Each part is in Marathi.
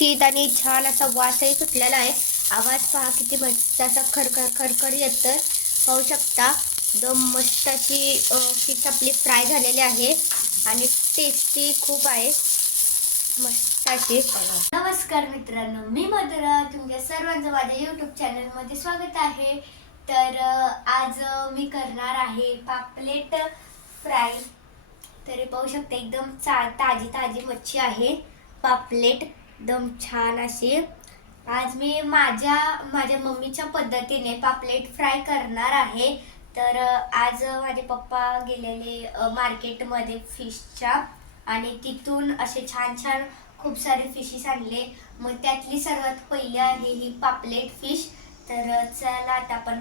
खुसखुशीत आणि छान असा वासही सुटलेला आहे. आवाज पहा किती मस्त असा खरखर खरखर येतं पाहू शकता एकदम मस्त अशी फिश आपली फ्राय झालेली आहे आणि टेस्टी खूप आहे. मस्त अशी. नमस्कार मित्रांनो मी मधुरा. तुमच्या सर्वांचं माझ्या यूट्यूब चॅनलमध्ये स्वागत आहे. तर आज मी करणार आहे पापलेट फ्राय तरी पाहू शकता एकदम चा ताजी ताजी मच्छी आहे पापलेट. एकदम छान अशी. आज मी माझ्या माझ्या मम्मीच्या पद्धतीने पापलेट फ्राय करणार आहे. तर आज माझे पप्पा गेलेले मार्केटमध्ये फिशच्या. आणि तिथून असे छान छान खूप सारे फिशेस आणले. मग त्यातली सर्वात पहिली आहे ही पापलेट फिश तर चला आता आपण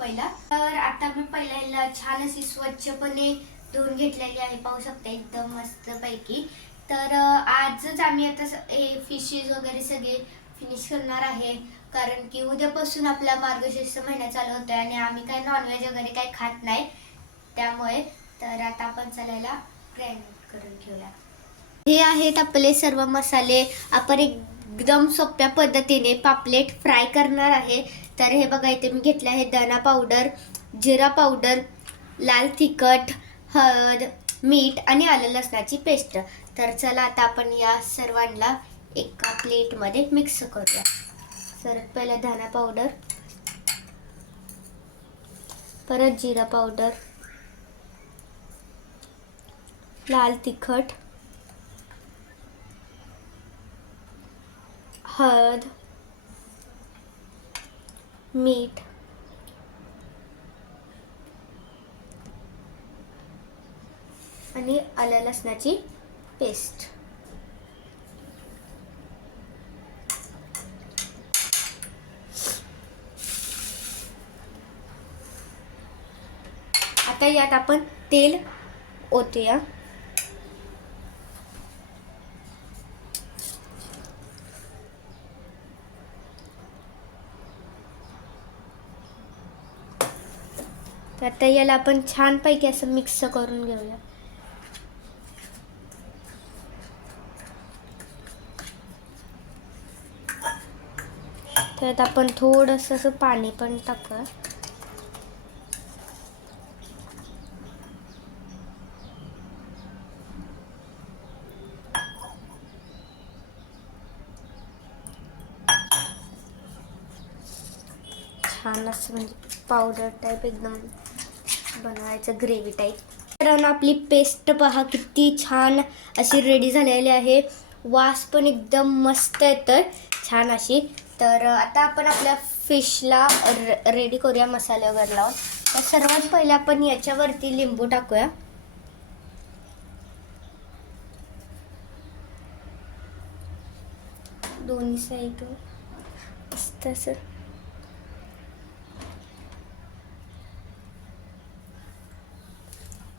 पहिला. तर आता मी पहिल्याला छान अशी स्वच्छपणे धुवून घेतलेली आहे. पाहू शकता एकदम मस्त पैकी. तर आजच आम्ही आता स- हे फिशेस वगैरे सगळे फिनिश करणार आहे. कारण की उद्यापासून आपला मार्गशीर्ष महिना चालू होतोय आणि आम्ही काय नॉनव्हेज वगैरे काही खात नाही. त्यामुळे तर आता आपण चलायला ग्राइंड करून घेऊया. हे आहेत आपले सर्व मसाले. आपण एकदम सोप्या पद्धतीने पापलेट फ्राय करणार आहे. तर हे बघा इथे मी घेतले आहे धना पावडर जिरा पावडर लाल तिखट हळद मीठ आणि आलं लसणाची पेस्ट. तर चला आता आपण या सर्वांना एका प्लेटमध्ये मिक्स करूया. सर्वात पहिलं धना पावडर परत जिरा पावडर लाल तिखट हळद मीठ आणि आलं लसणाची पेस्ट. आता यात आपण तेल ओतूया. तर आता याला आपण छानपैकी असं मिक्स करून घेऊया. त्यात आपण थोडंसं असं पाणी पण टाकूया. छान असं म्हणजे पावडर टाईप एकदम बनवायचं ग्रेव्ही टाईप तर आपली पेस्ट पहा किती छान अशी रेडी झालेली आहे. वास पण एकदम मस्त येतं छान अशी तर आता आपण आपल्या फिशला रेडी करूया मसाले वगैरे लावून. तर सर्वात पहिले आपण याच्यावरती लिंबू टाकूया. दोन्ही साईड तसं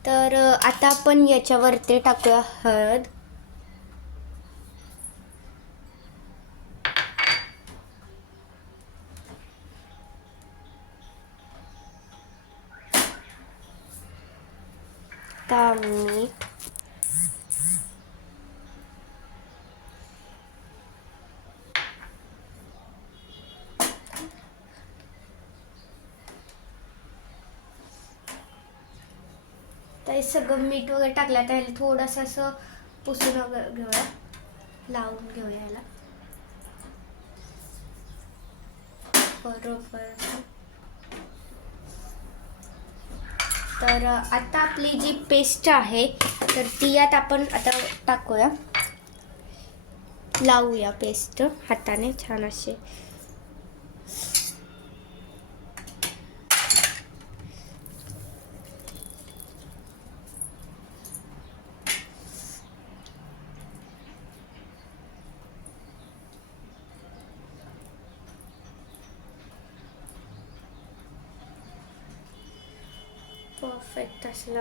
तर आता आपण याच्यावरती टाकूया हळद आता मीठ तर हे सगळं मीठ वगैरे टाकलं तर ह्याला थोडंसं असं पुसून वगैरे घेऊया. लावून घेऊया याला बरोबर. तर आता आपली जी पेस्ट आहे तर ती यात आपण आता टाकूया. लावूया पेस्ट हाताने छान असे परफेक्ट असं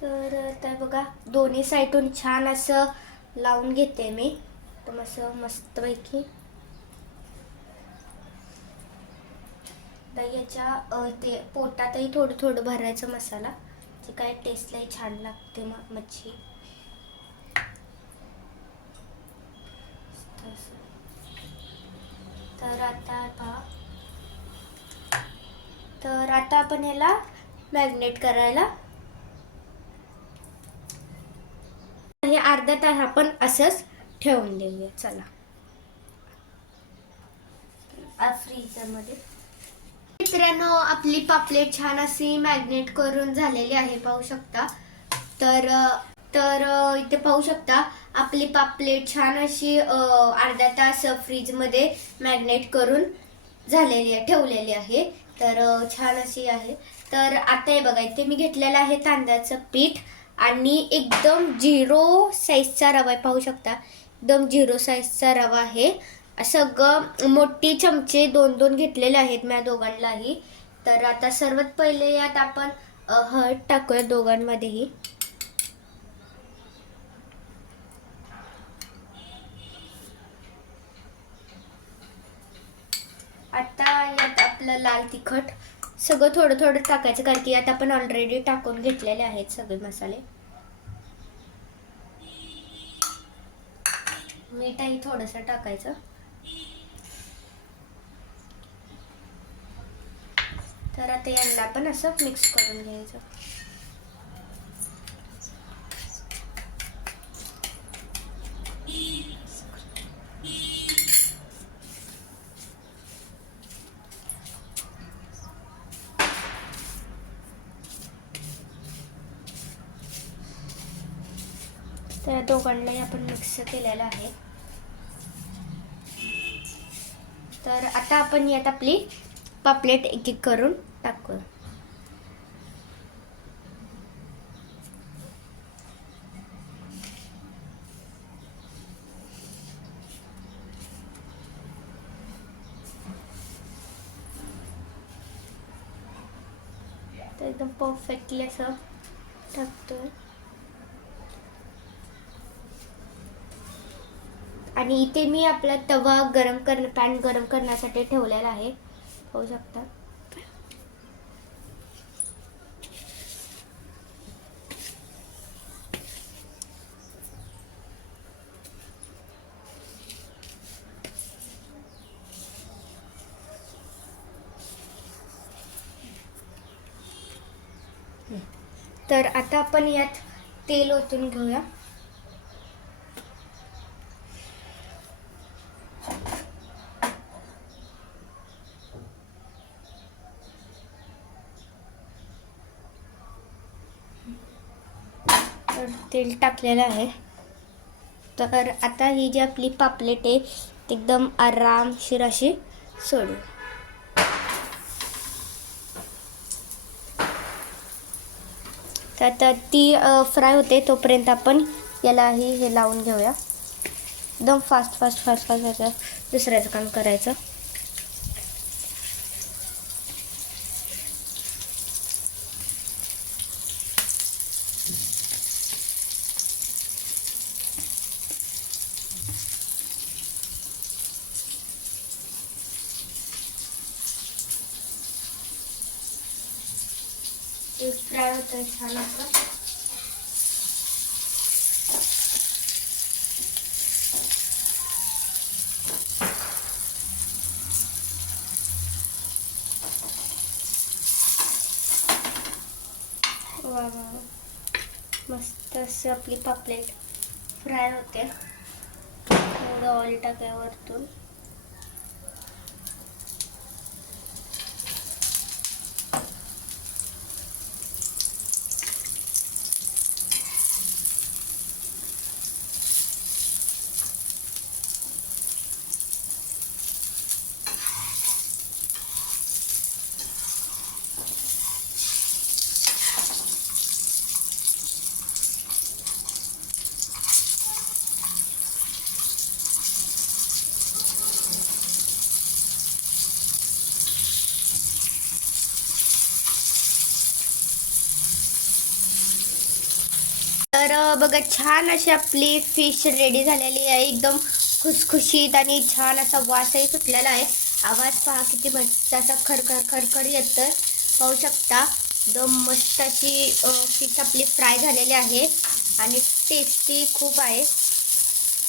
तर आता बघा दोन्ही साईडून छान असं लावून घेते मी. एकदम असं मस्तपैकी. याच्या ते पोटातही थोडं थोडं भरायचं मसाला. जे काय टेस्टलाही छान लागते मग मच्छी. तर आता पहा. तर आता आपण ह्याला मॅग्नेट करायला हे अर्धा तास आपण असंच ठेवून देऊया. चला. फ्रीजरमध्ये मित्रांनो आपली पापलेट छान अशी मॅग्नेट करून झालेली आहे पाहू शकता. तर तर इथे पाहू शकता आपली पापलेट छान अशी अर्धा तास फ्रीजमध्ये मॅग्नेट करून झालेली आहे ठेवलेली आहे. तर छान अशी आहे. तर आता हे बघा इथे मी घेतलेलं आहे तांदळाचं पीठ. आणि एकदम झिरो साईजचा रवा आहे. पाहू शकता. एकदम झिरो साईजचा रवा आहे. सगळं मोठी चमचे दोन दोन घेतलेले आहेत माझ्या दोघांनाही. तर आता सर्वात पहिले यात आपण हळद टाकूया दोघांमध्येही. आता यात आपलं लाल तिखट. सगळं थोडं थोडं टाकायचं कारण की आता आपण ऑलरेडी टाकून घेतलेले आहेत सगळे मसाले. मीठही थोडंसं टाकायचं. तर आता यांना पण असं मिक्स करून घ्यायचं. तर या दोघांनाही आपण मिक्स केलेलं आहे. तर आता आपण यात आपली पापलेट एक एक करून टाकू तर एकदम परफेक्टली असं टाकतोय. आणि इथे मी आपला तवा गरम कर पॅन गरम करण्यासाठी ठेवलेला आहे. पाहू शकता. तर आता आपण यात तेल ओतून घेऊया तर तेल टाकलेलं आहे. तर आता ही जी आपली पापलेट आहे ती एकदम आरामशीर अशी सोडू. तर आता ती फ्राय होते तोपर्यंत आपण यालाही हे लावून घेऊया. एकदम फास्ट फास्ट फास्ट फास्ट असं दुसऱ्याचं काम करायचं. ते फ्राय होतं छान असं मस्त असं आपली पापलेट फ्राय होते. थोडं ऑइल टाकाय वरतून. तर बघा छान अशी आपली फिश रेडी झालेली आहे. एकदम खुसखुशीत आणि छान असा वासही सुटलेला आहे. आवाज पहा किती मस्त असा खरखर खरखर येतं पाहू शकता एकदम मस्त अशी फिश आपली फ्राय झालेली आहे. आणि टेस्टी खूप आहे.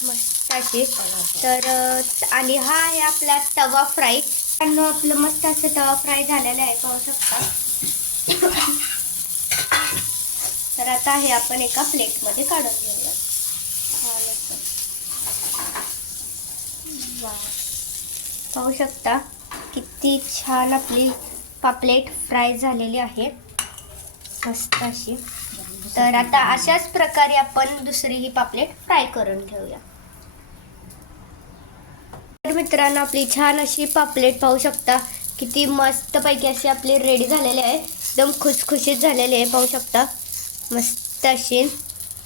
मस्त अशी. तर आणि हा आहे आपला तवा फ्राय पण आपलं मस्त असं तवा फ्राय झालेला आहे. पाहू शकता. आता हे आपण एका प्लेटमध्ये काढून घेऊया. पाहू शकता किती छान आपली पापलेट फ्राय झालेली आहे. मस्त अशी. तर आता अशाच प्रकारे आपण दुसरी ही पापलेट फ्राय करून घेऊया तर मित्रांनो आपली छान अशी पापलेट पाहू शकता किती मस्तपैकी अशी आपली रेडी झालेली आहे. एकदम खुसखुशीत झालेली आहे पाहू शकता. मस्त अशी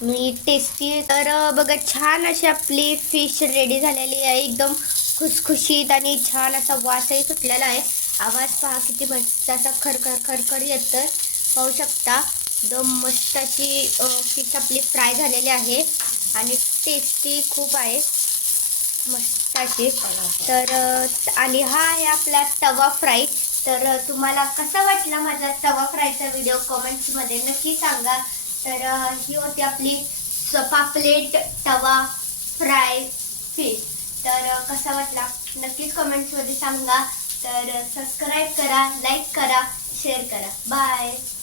मी टेस्टी तर बघा छान अशी आपली फिश रेडी झालेली आहे. एकदम खुसखुशीत आणि छान असा वासही सुटलेला आहे. आवाज पहा किती मस्त असा खरखर खरखर येतं पाहू शकता एकदम मस्त अशी फिश आपली फ्राय झालेली आहे. आणि टेस्टी खूप आहे. मस्त अशी. तर आणि हा आहे आपला तवा फ्राय तर तुम्हाला कसा वाटला माझा तवा फ्रायचा व्हिडिओ? कमेंट्समध्ये नक्की सांगा. तर ही होती आपली स- पापलेट तवा फ्राय फिश तर कसा वाटला? नक्कीच कमेंट्समध्ये सांगा. तर सबस्क्राईब करा लाईक करा शेअर करा. बाय